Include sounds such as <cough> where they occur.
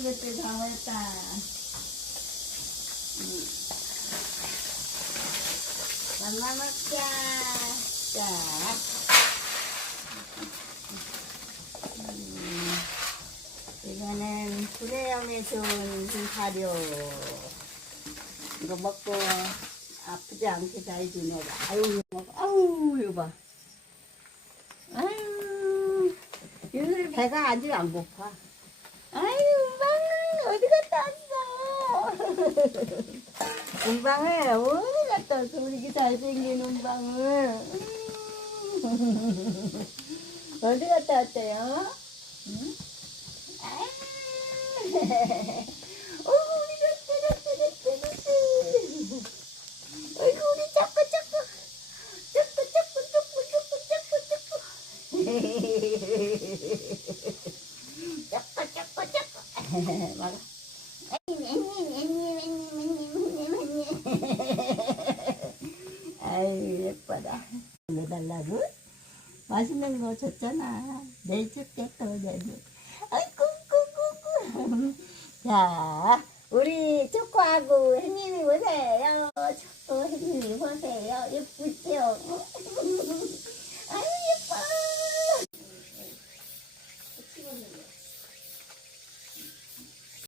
이것도 다 먹었다. 맘마 먹자. 자. 음, 이거는 불회염에 좋은 사료. 이거 먹고 아프지 않게 잘 지내라. 아유, 이거. 아우, 이거 봐. 아유, 요새 배가 아직 안 고파. 아유, 은방은 어디 갔다 왔어? <laughs> 은방을 어디 갔다 왔어? 우리 그 잘생긴 은방을. 음. <laughs> 어디 갔다 왔대요? 응? 아유, 어이구, 우리 젖대, 젖대, 젖대, 젖대. 어이구, 우리 자꾸, 자꾸. 자꾸, 자꾸, 자꾸, 자꾸, 자꾸, 자꾸. <laughs> <laughs> 아유 예뻐라. 내달라고? 맛있는 거 줬잖아. 내줄게 또 내줄. 아이고 꾸꾸꾸. 자 우리 초코하고 햇님이 보세요. 초코 햇님이 보세요. 예쁘죠? <laughs> 아유 예뻐.